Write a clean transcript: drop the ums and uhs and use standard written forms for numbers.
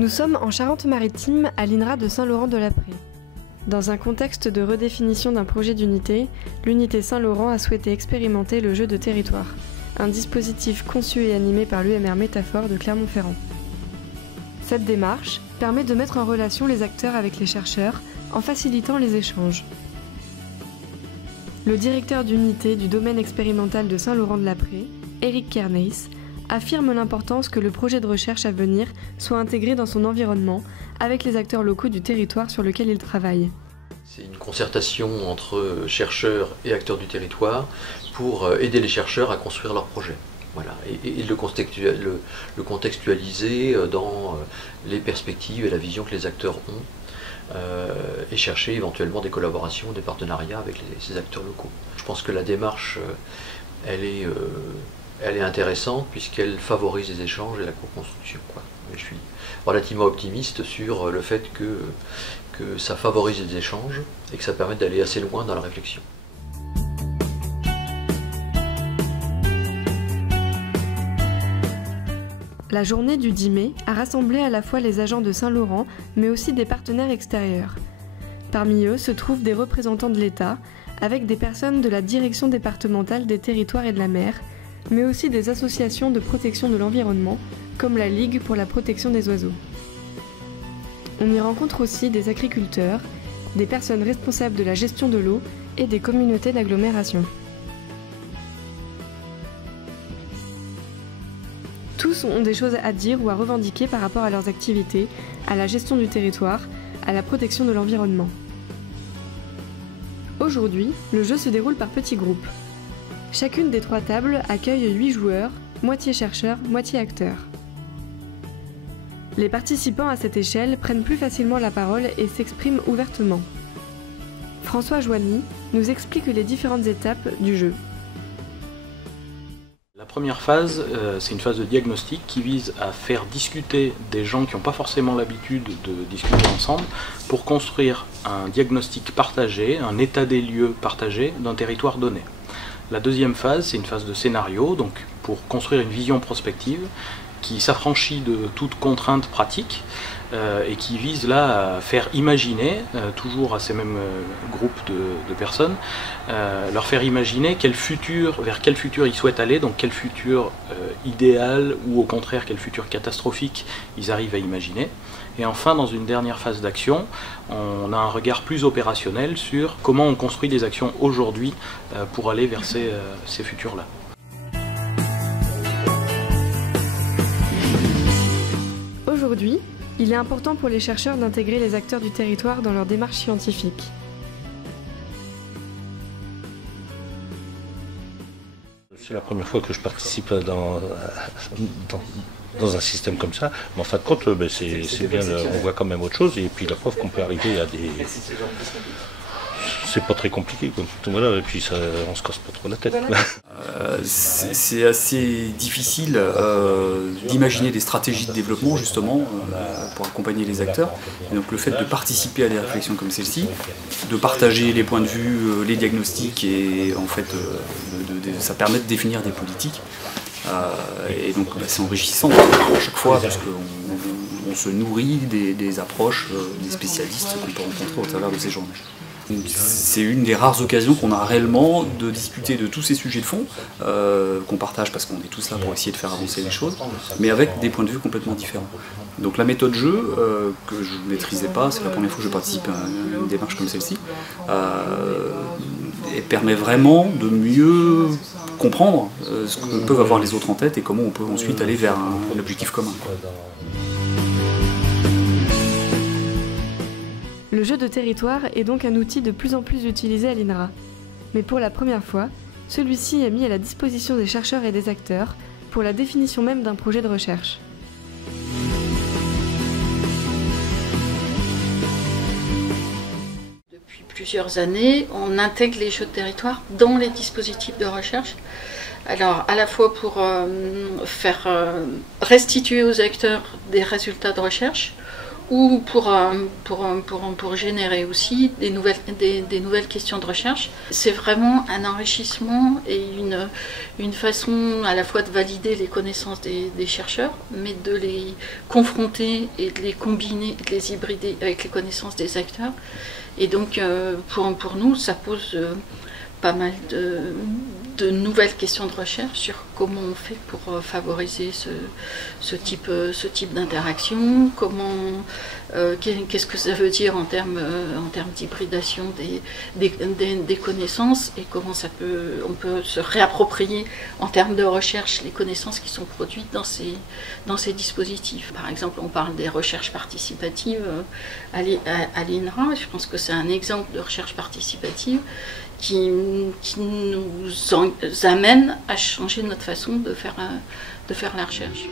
Nous sommes en Charente-Maritime, à l'INRA de Saint-Laurent-de-Laprée. Dans un contexte de redéfinition d'un projet d'unité, l'unité Saint-Laurent a souhaité expérimenter le jeu de territoire, un dispositif conçu et animé par l'UMR Métaphore de Clermont-Ferrand. Cette démarche permet de mettre en relation les acteurs avec les chercheurs en facilitant les échanges. Le directeur d'unité du domaine expérimental de Saint-Laurent-de-Laprée, Éric Kerneis, affirme l'importance que le projet de recherche à venir soit intégré dans son environnement avec les acteurs locaux du territoire sur lequel il travaille. C'est une concertation entre chercheurs et acteurs du territoire pour aider les chercheurs à construire leur projet. Voilà, et le contextualiser dans les perspectives et la vision que les acteurs ont et chercher éventuellement des collaborations, des partenariats avec ces acteurs locaux. Je pense que la démarche, elle est intéressante puisqu'elle favorise les échanges et la co-construction. Je suis relativement optimiste sur le fait que ça favorise les échanges et que ça permet d'aller assez loin dans la réflexion. La journée du 10 mai a rassemblé à la fois les agents de Saint-Laurent, mais aussi des partenaires extérieurs. Parmi eux se trouvent des représentants de l'État, avec des personnes de la Direction départementale des territoires et de la mer, mais aussi des associations de protection de l'environnement, comme la Ligue pour la protection des oiseaux. On y rencontre aussi des agriculteurs, des personnes responsables de la gestion de l'eau et des communautés d'agglomération. Tous ont des choses à dire ou à revendiquer par rapport à leurs activités, à la gestion du territoire, à la protection de l'environnement. Aujourd'hui, le jeu se déroule par petits groupes. Chacune des 3 tables accueille 8 joueurs, moitié chercheurs, moitié acteurs. Les participants à cette échelle prennent plus facilement la parole et s'expriment ouvertement. François Joigny nous explique les différentes étapes du jeu. La première phase, c'est une phase de diagnostic qui vise à faire discuter des gens qui n'ont pas forcément l'habitude de discuter ensemble pour construire un diagnostic partagé, un état des lieux partagé d'un territoire donné. La deuxième phase, c'est une phase de scénario, donc pour construire une vision prospective qui s'affranchit de toute contrainte pratique et qui vise là à faire imaginer, toujours à ces mêmes groupes de personnes, leur faire imaginer vers quel futur ils souhaitent aller, donc quel futur idéal ou au contraire quel futur catastrophique ils arrivent à imaginer. Et enfin, dans une dernière phase d'action, on a un regard plus opérationnel sur comment on construit des actions aujourd'hui pour aller vers ces futurs-là. Aujourd'hui, il est important pour les chercheurs d'intégrer les acteurs du territoire dans leur démarche scientifique. C'est la première fois que je participe dans un système comme ça, mais en fin de compte, c'est bien, on voit quand même autre chose, et puis la preuve qu'on peut arriver à des... C'est pas très compliqué, quoi. Voilà, et puis ça, on se casse pas trop la tête. C'est assez difficile d'imaginer des stratégies de développement justement pour accompagner les acteurs. Et donc le fait de participer à des réflexions comme celle-ci, de partager les points de vue, les diagnostics, et en fait ça permet de définir des politiques. Et donc c'est enrichissant à chaque fois parce qu'on se nourrit des approches des spécialistes qu'on peut rencontrer au travers de ces journées. C'est une des rares occasions qu'on a réellement de discuter de tous ces sujets de fond qu'on partage parce qu'on est tous là pour essayer de faire avancer les choses, mais avec des points de vue complètement différents. Donc la méthode jeu, que je ne maîtrisais pas, c'est la première fois que je participe à une démarche comme celle-ci, et permet vraiment de mieux comprendre ce que peuvent avoir les autres en tête et comment on peut ensuite aller vers un objectif commun. Le jeu de territoire est donc un outil de plus en plus utilisé à l'INRA. Mais pour la première fois, celui-ci est mis à la disposition des chercheurs et des acteurs pour la définition même d'un projet de recherche. Depuis plusieurs années, on intègre les jeux de territoire dans les dispositifs de recherche. Alors, à la fois pour faire restituer aux acteurs des résultats de recherche, ou pour générer aussi des nouvelles questions de recherche. C'est vraiment un enrichissement et une façon à la fois de valider les connaissances des chercheurs, mais de les confronter et de les combiner, de les hybrider avec les connaissances des acteurs. Et donc pour nous, ça pose pas mal de nouvelles questions de recherche sur comment on fait pour favoriser ce type d'interaction, qu'est-ce que ça veut dire en termes d'hybridation des connaissances et comment on peut se réapproprier en termes de recherche les connaissances qui sont produites dans ces dispositifs. Par exemple, on parle des recherches participatives à l'INRA. Je pense que c'est un exemple de recherche participative qui nous amène à changer notre façon de faire la recherche.